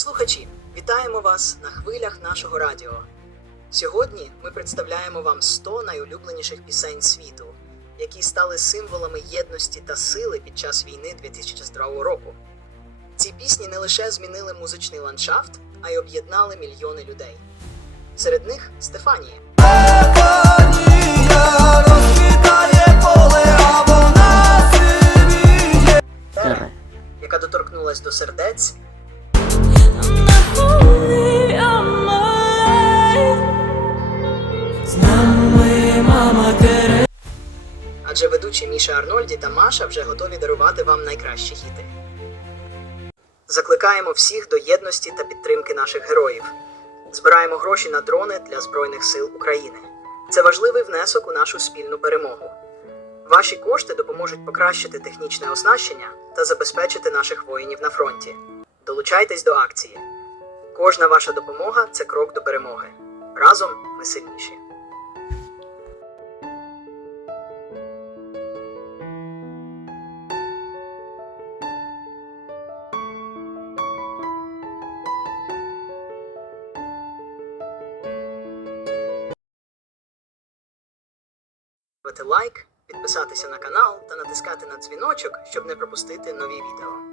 слухачі, вітаємо вас на хвилях нашого радіо. Сьогодні ми представляємо вам 100 найулюбленіших пісень світу, які стали символами єдності та сили під час війни 2022 року. Ці пісні не лише змінили музичний ландшафт, а й об'єднали мільйони людей. Серед них Стефанія. Яка доторкнулась до сердець, адже ведучі Міша Арнольді та Маша вже готові дарувати вам найкращі хіти. Закликаємо всіх до єдності та підтримки наших героїв. Збираємо гроші на дрони для Збройних сил України. Це важливий внесок у нашу спільну перемогу. Ваші кошти допоможуть покращити технічне оснащення та забезпечити наших воїнів на фронті. Долучайтесь до акції. Кожна ваша допомога це крок до перемоги. Разом ми сильніші. Ставити лайк, підписатися на канал та натискати на дзвіночок, щоб не пропустити нові відео.